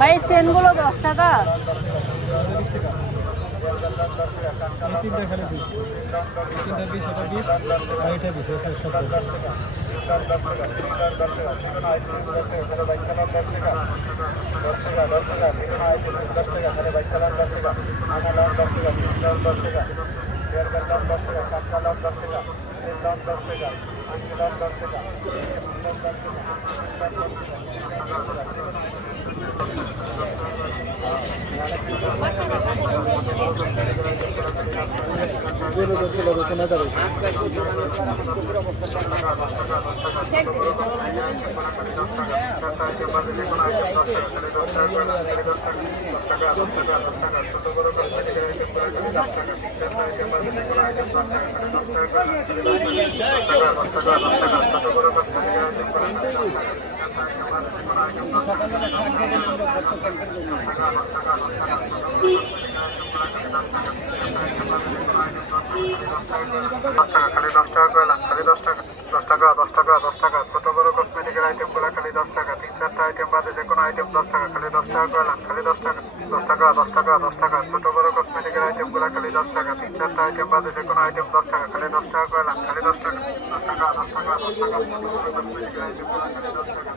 ভাই চেনগুলো 10 টাকা। তিনটা এখানে 20, তিনটা 20, এটা 20 আর এটা 20, এটা 17। খালি 10 টাকা কয়লাম, খালি 10 টাকা, 10 টাকা, 10 টাকা, 10 টাকা। ছোট বড় কসমেটিকের আইটেমগুলো খালি 10 টাকা। 3-4টা আইটেম বাদে যে কোনো আইটেম 10 টাকা, খালি 10 টাকা কয়লাম, খালি 10 টাকা, 10 টাকা, 10 টাকা, 10 টাকা। ছোট বড় কসমেটিকের আইটেমগুলো খালি 10 টাকা। 3-4টা আইটেম বাদে যে কোনো আইটেম 10 টাকা, খালি 10 টাকা কয়লাম, খালি 10 টাকা, 10 টাকা, 10 টাকা, 10 টাকা। ছোট বড় কসমেটিকের আইটেমগুলো খালি 10 টাকা। 3-4টা আইটেম বাদে যে কোনো আইটেম 10 টাকা, খালি 10 টাকা কয়লাম, খালি 10 টাকা, 10 টাকা, 10 টাকা, 10 টাকা। ছোট বড় কসমেটিকের আইটেমগুলো খালি 10 টাকা।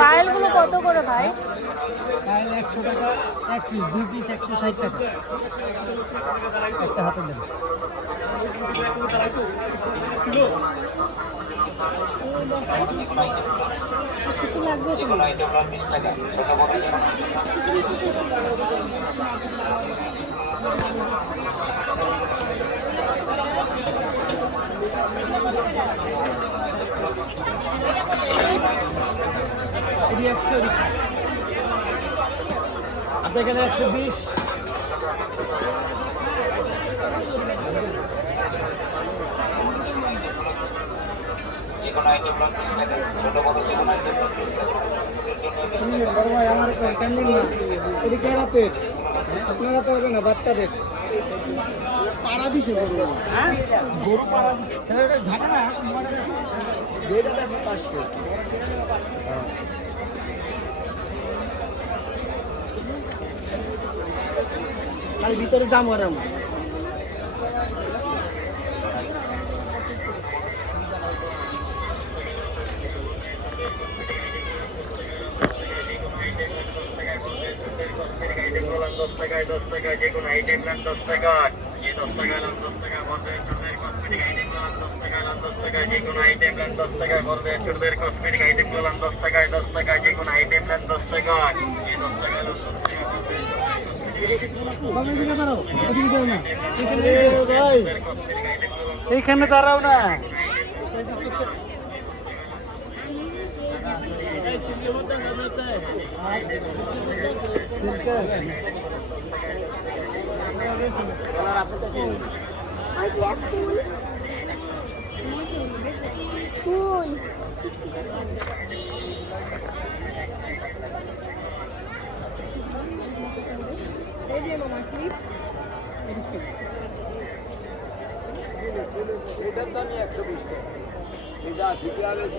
পায়েলগুলো কত করে ভাই? পায়েল 100 টাকা এক পিস, 2 পিস 160 টাকা। একটা হাতে দেন। কিছু লাগবে তো? এটি 120, আপনার এখানে 120। বড় ভাই আমার ক্যান্ডিং না, এটি কেরাতের, আপনারা তো হবে না বাচ্চাদের পাড়া দিছে গরু, গরু পাড়া দিচ্ছে ঢাকা না যেটা দেখো 500। খালি ভিতরে জাম আর আমরা যে কোনো আইটেম 10 টাকা, 10 টাকা, 10 টাকা, যে কোনো আইটেম 10 টাকা, বড়দের কসমেটিক আইটেমগুলো 10 টাকা, 10 টাকা, যে কোনো আইটেম 10 টাকা, 10 টাকা, 10 টাকা। এইখানে দাঁড়াও না। ফুল এই যে মামা ক্লিপ এটার দামই 120 টাকা। এটা ঠিকই আছে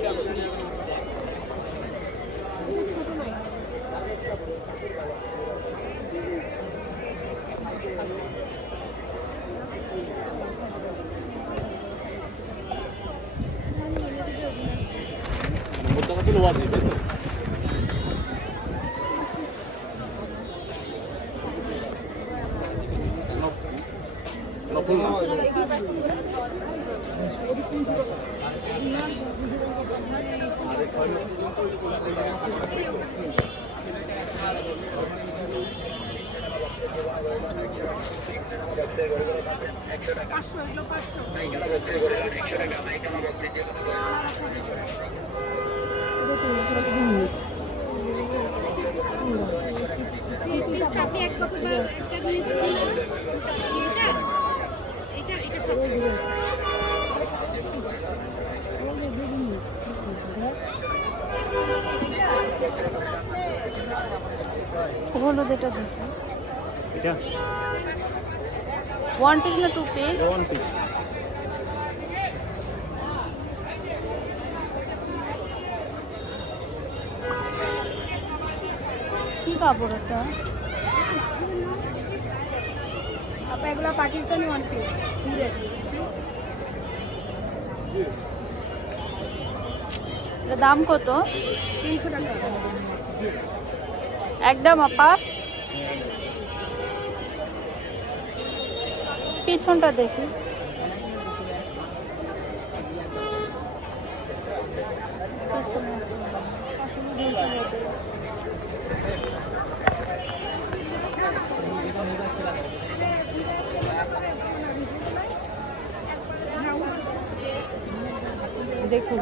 আপনি এক কপি বা একটা নিয়েছিলেন এটা এটা সব হলুদ এটা দেখি। এটা 1 পিস না 2 পিস? 1 পিস। কি কাপড় এটা? আপনার এগুলো পাকিস্তানি ওয়ান পিস এর দাম কত? 300 টাকা। একদম আপা। পিছনটা দেখি। পিছনে দেখো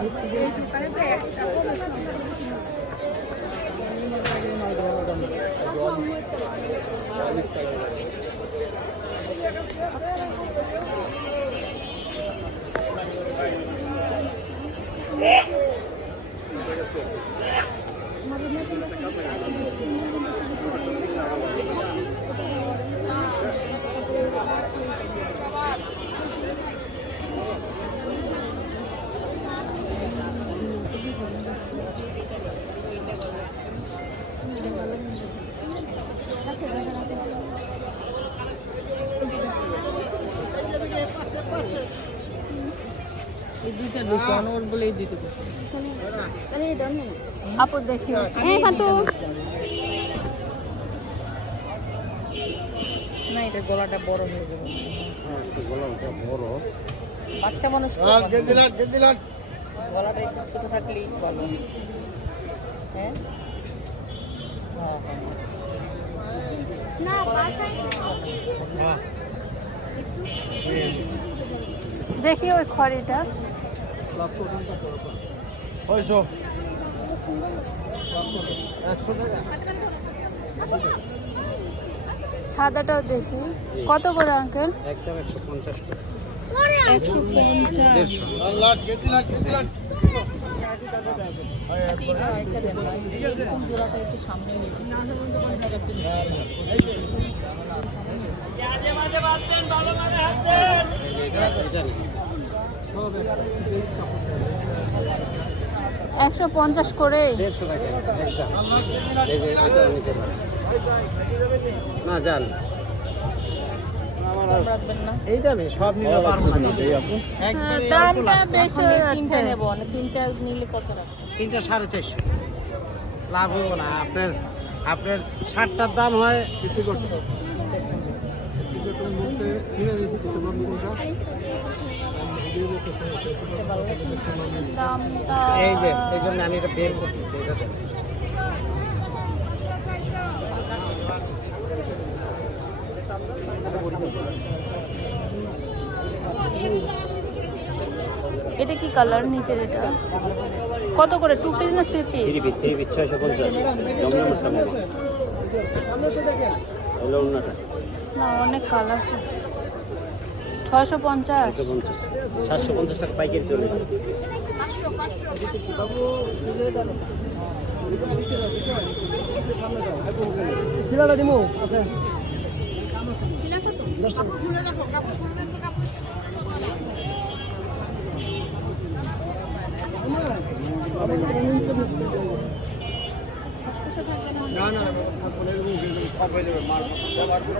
আপু দেখিও। হ্যাঁ ফাতু না এটা গলাটা বড় হয়ে যাবে। গলাটা বড়। বাচ্চা মানুষ তো দিলাম। গলাটা একটু ছোট থাকলেই ভালো। হ্যাঁ না বাসায় দেখি ওই খড়িটা। 100 টাকা। সাদাটাও দেখি। কত করে আঙ্কেল? একদম 150 টাকা। 150। জোড়াটা একটু সামনে একশো 150 করে। 150 টাকা একদম। এই যে এটা নিতে পারেন। না যান রাখবেন না। এই দামে সব নিতে পারবো না দিতে আপু। দামটা বেশি হয়ে যাচ্ছে। নেব না তিনটা নিলে কত রাখবেন? তিনটা 450 লাভ হবো না। আপনার 60টার দাম হয় বেশি করতে। দামটা এই যে এই জন্য আমি এটা বের করতেছি। এটা দেন। এটা কি কালার নিচের এটা? কত করে 2 পিস না 3 পিস? 3 পিস 650 জমজমের সামনে হলো ওন্নাটা না অনেক কালার। 650। 750 টাকা পাইকারি চলে যাবে। সিলাটা দিমু আচ্ছা শিলা কত? 10 টাকা। খুলে দেখো কাপড় খুলে দেখো কাপড়। না না সব হয়ে যাবে মাল সবার করে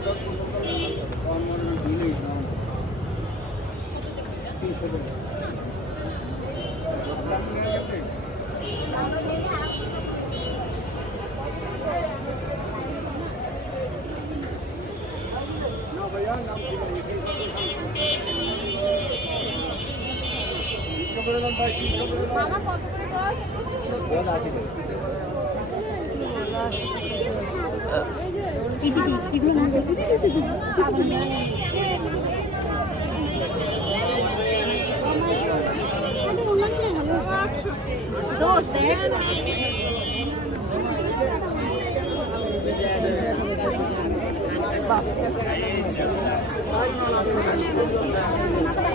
300 টাকা। মামা কত করে দাও? এগুলো না দেখো দোস্ত দেখ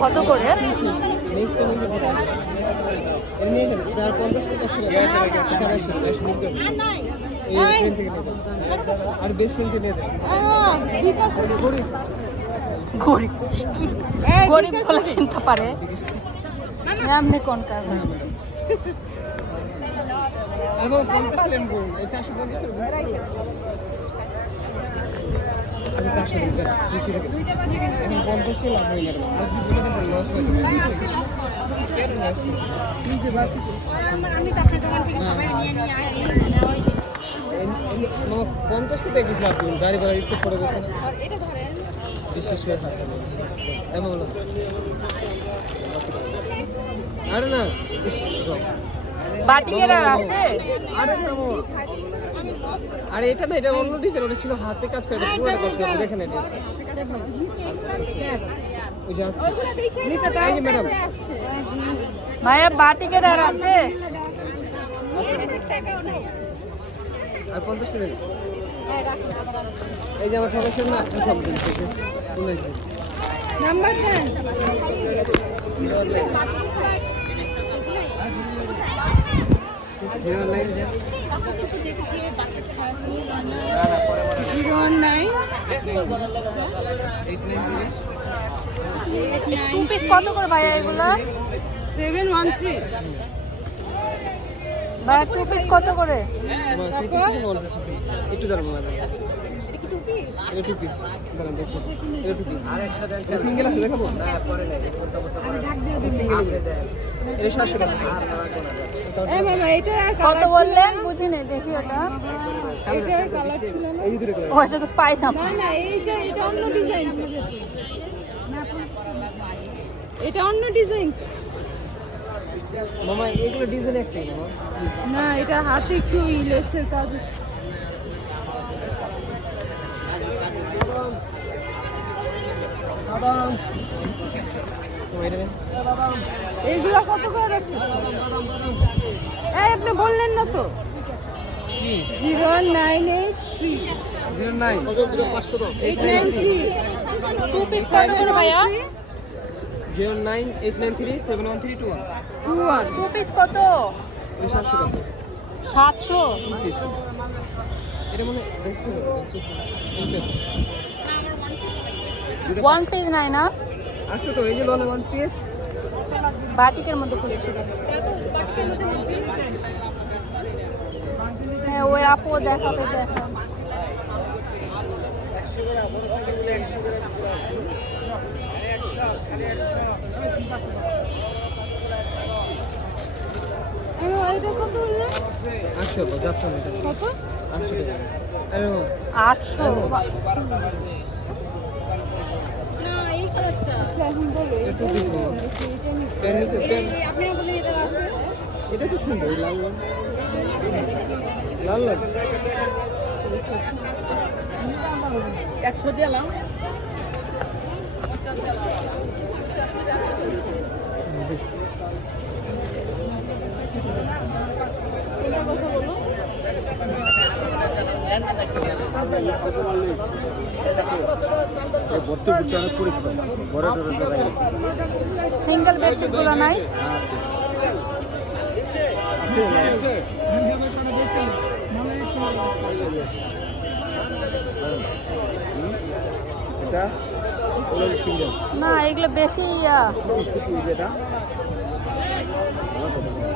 কত করে? নিয়ে যাবেন 50 টাকা 100 টাকা। এই ফ্রেন্ড থেকে নিয়ে দেন। আর বেস্ট ফ্রেন্ড থেকে নিয়ে দেন। গরিব গরিব কি গরিব ছেলে কিনতে পারে এমনি কোন কাজ আর বাবা 50 লেন করুন এই 450 করে আচ্ছা 400 টাকা খুশি রেখে এখন 50 টা লাভ হয় ম্যাডাম আর কি বলে দেন লস হয়ে যাবে আমি তো আপনার দোকান থেকে সবাই নিয়ে নিয়ে আসি নেওয়া হয়নি। 50 টাকা কিছু লাভ করুন গাড়ি ভাড়া স্টপ করে গেছেন আর এটা ধরেন বিশেষ করে থাকতে হবে এমন বলো আরে না ইস বাটিকের আর আছে আরে নামো আরে এটা না এটা অন্য ডিজাইন ওটা ছিল হাতে কাজ করে এটা পুরোটা কাজ করে দেখেন এটা ওই যে আসছে নিতে তাই ম্যাডাম ভাইয়া বাটিকের আর আছে আর 50 টাকা দিন এই যে আমার ঠকাচ্ছেন না সব দিন থেকে 19 দিন number then zero line to piece কত করে ভাইয়া এগুলা 713 ভাইয়া টু পিস কত করে একটু দাঁড়াবো ম্যাডাম এটা 2 পিস দাঁড়ান দেখতেছি এটা 2 পিস আর একটা দেন সিঙ্গেল আছে দেখাবো না পরে নাই সিঙ্গেল এটা 700 টাকা এই মামা এটা আর কত বললেন বুঝি নেই দেখি ওটা এটার কালার ছিল না এই দুটো করে ওইটা তো পাইছাম না না এইটা এটা অন্য ডিজাইন এটা অন্য ডিজাইন মামা এগুলো ডিজাইন একটাই মামা না এটা হাতে একটু লেসের কাজ আছে। বাদাম ওইটা দেন এইগুলো কত করে রাখছেন এই আপনি বললেন না তো কি 0983 09 কত দিলো 500 দাও 893 টু পিস কত করে ভাইয়া 09893 71321 21 টু পিস কত 700 টাকা 700 পিস এটা মনে দেখতে হবে ওয়ান পিস নাই না আছে তো এই যে লোন ওয়ান পিস বাটিকের মধ্যে খুঁজছি হ্যাঁ ওই আপু দেখাবে দেখা এটা কত বললেন 800 যাচ্ছে না কত 800 টাকা আরে 800 না এই কালারটা আচ্ছা এখন বলো একটু পিস মামা পেন নিতে পেন আপনি বলেন এটা আছে এটা তো সুন্দর লাল লাল লাল 100 দিলাম সিঙ্গেল বেডশিট গুলো নাই এটা ওগুলো সিঙ্গেল না এগুলো বেশি ইয়া এটা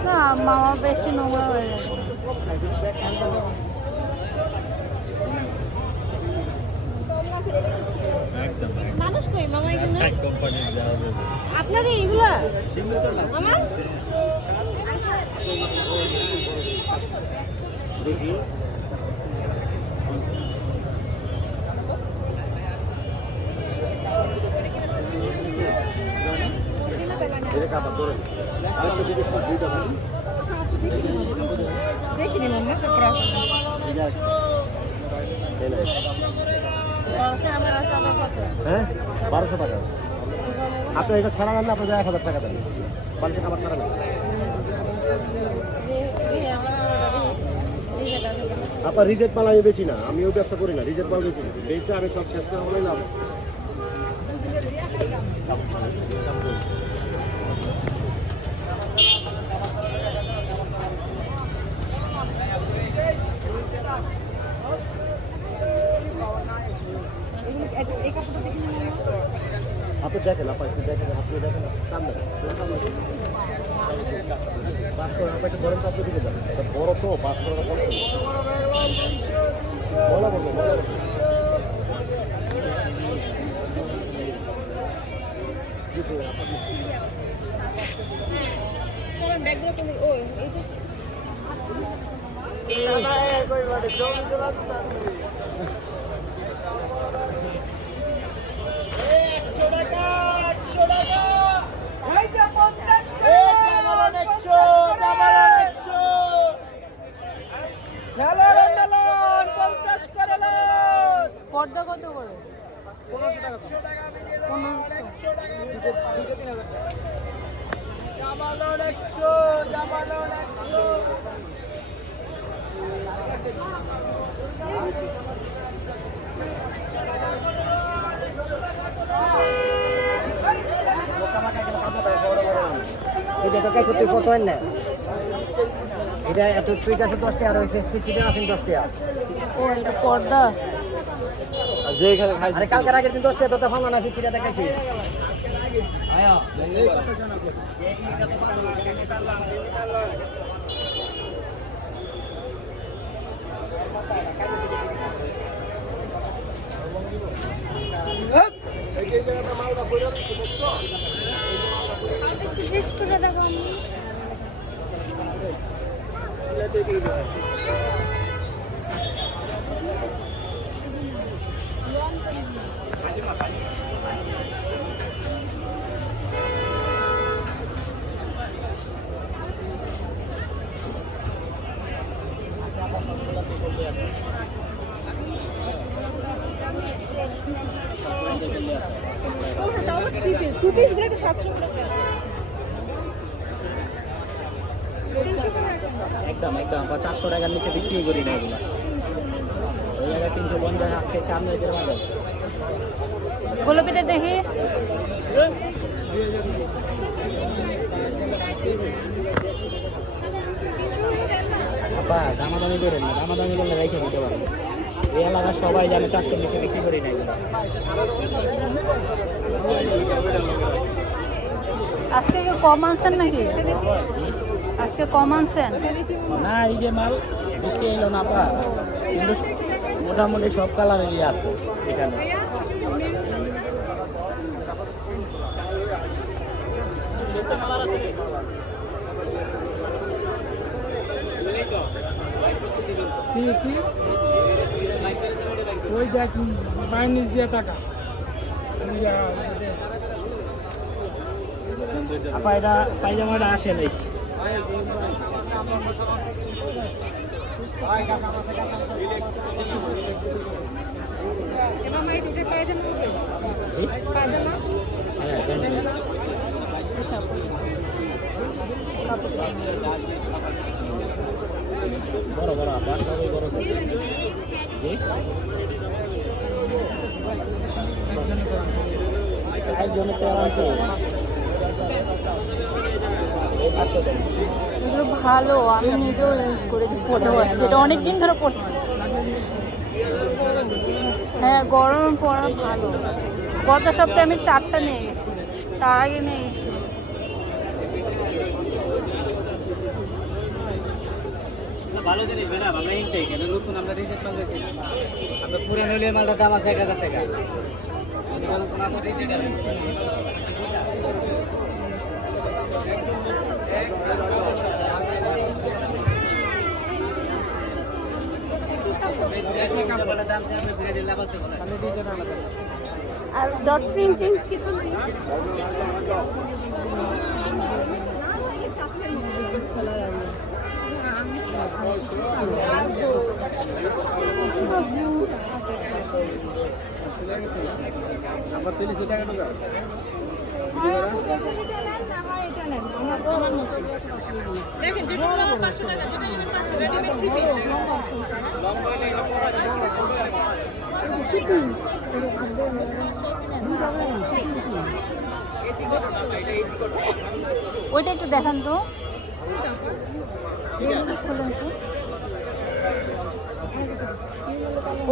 না মামা বেশি নোংরা হয়ে যাবে মানুষ কই মামা এগুলো আপনার এইগুলা মামা দেখি দেখিনি মামা তারপর হ্যাঁ 1200 টাকা আপনি এটা ছাড়া নেন না আপনার 1000 টাকা দেন বাড়িতে খাবার ছাড়া নেন আপনার রিজেক্ট মাল আমি বেশি না আমি ওই ব্যবসা করি না রিজেক্ট মাল বেশি না বেচে আমি সব শেষ করে বলে লাভ এই কাপড়টা দেখে নিন। আপনি দেখেন আপনি দেখেন কাম দেখেন বাস করে আপনাকে গরম চাপ দিকে যান এটা বড় তো বাস করে বলা বলবো পর্দা কত করে? 1500। এটা তো কাছে তুই কত হয় না এটা এত তুই কাছে 10 টাকা আর হইছে 50 টাকা আছেন 10 টাকা ও এটা পর্দা। যে এখানে খাই আরে কালকে আগের দিন 10 টাকা তো ফাঙ্গা না 50 টাকা দেখাইছি আয়া এই জায়গাটা মালটা পড়ে আছে বুঝছো টু পিস গুলো 700 টাকা। একদম 400 টাকার নিচে বিক্রি করি না এগুলো। ওই জায়গায় 350 আজকে 4 মিনিটের মধ্যে। গোলাপিটা দেখি। আপা দামাদামি করেন না, দামাদামি করলে রেখে দিতে পারবেন। এই এলাকার সবাই জানে 400 নিচে বিক্রি করি না এগুলো। আজকে কি কম আনছেন নাকি? আজকে কম আনছেন? না এই যে মাল বৃষ্টি এলো না আপা, কিন্তু মোটামুটি সব কালারেরই আছে এখানে। ওই দেখ মাইনাস দিয়ে টাকা আপা এটা পায়জামাটা আসে নাই। বড় বড় আপা সবাই বড় জি একজনের তো আরামকে এগুলো ভালো, আমি নিজেও ইউজ করেছি, পরেও আসছি, এটা অনেকদিন ধরে পড়তেছি। হ্যাঁ গরম পড়া ভালো। গত সপ্তাহে আমি 4টা নিয়ে গেছি, তার আগে নিয়ে গেছি। ভালো জিনিস ম্যাডাম, আমরা ইনটেক এটা নতুন আমরা রিসেট মাল দিচ্ছি। আমরা পুরান হলে মালটার দাম আছে 1000 টাকা। আমরা রিসেট আছে আর ডট প্রিন্টিং আবার 300 টাকা ঢোকা দেখেন যেটা 500 টাকা, যেটা 500 রেডিমেড সিপি। ওইটা একটু দেখান তো, খোলেন তো।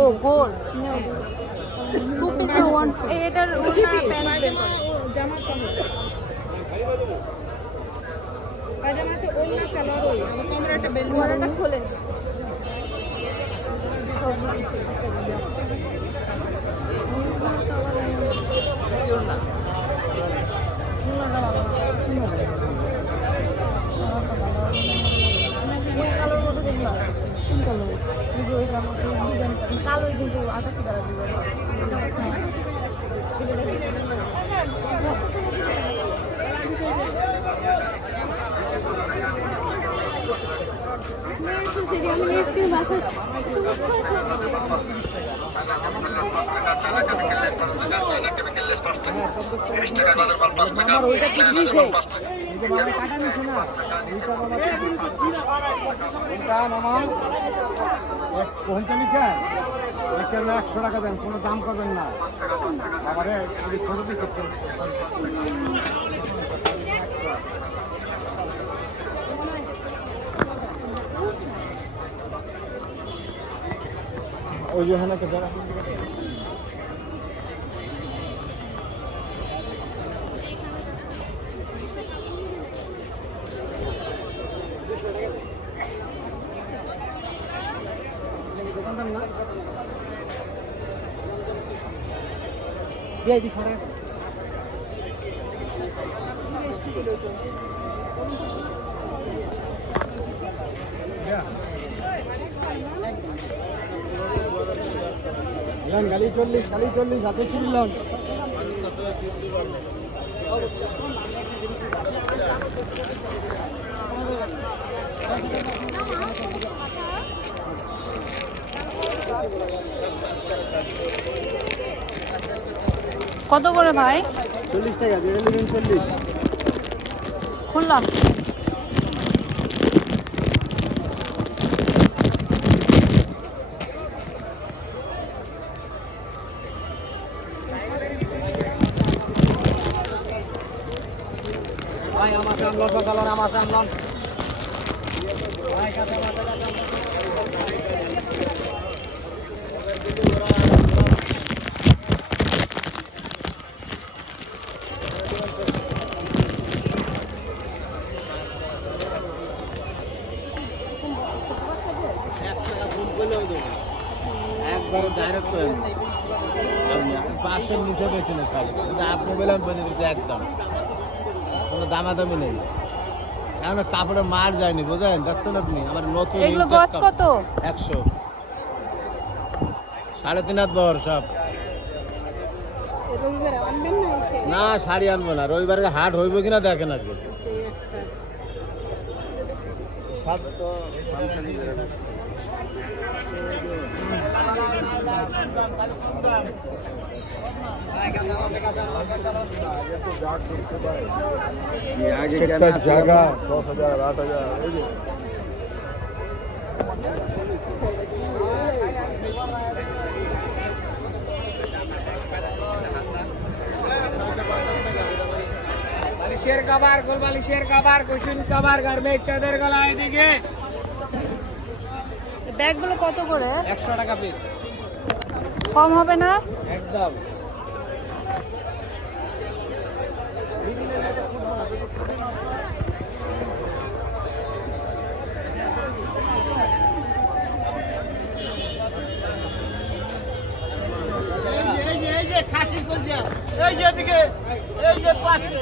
ও গোল 2 পিস না 1 এটার পায়জামা ও জামা সহ পায়জামা আছে ওড়না সালোয়ার ওই আমার কোমরে একটা বেল্ট ওড়নাটা খোলেন কালোই কিন্তু আকাশি কালার দিবে আমার ওইটা কি দিয়েছে কাটা নিছে না ওইটা মামা কোনটা নিছেন কেন 100 টাকা দেন কোনো দাম করবেন না আমারে ছোট দিকে ওই যে হ্যাঁ যারা গালি 40 হাতে চুরিলাম কত করে ভাই 40 টাকা দিয়ে নেবেন 40 খুললাম ভাই আমার সামনে কালার আমার সামনে ভাই কাছে একবার ডাইরেক্ট পাঁচশোর নিচে বেশি না খালি আপনি বললাম বলে দিচ্ছে একদম কোনো দামাদামি নেই এখন কাপড়ে মার যায়নি বোঝেন দেখছেন আপনি আমার নতুন এগুলো গজ কত 100 3.5 হাত বহর সব রবিবার আনবেন না এসে না শাড়ি আনবো না রবিবারে হাট হইব কিনা দেখেন আজকে সব তো জায়গা 10,000 8,000 এই যে বালিশের কভার গোল বালিশের কভার কুশন কভার গার্মেন্ট চাদর গলা এদিকে ব্যাগগুলো কত করে 100 টাকা পিস কম হবে না একদম এই যে খাসি কলজা এই যে এদিকে এই যে পাশে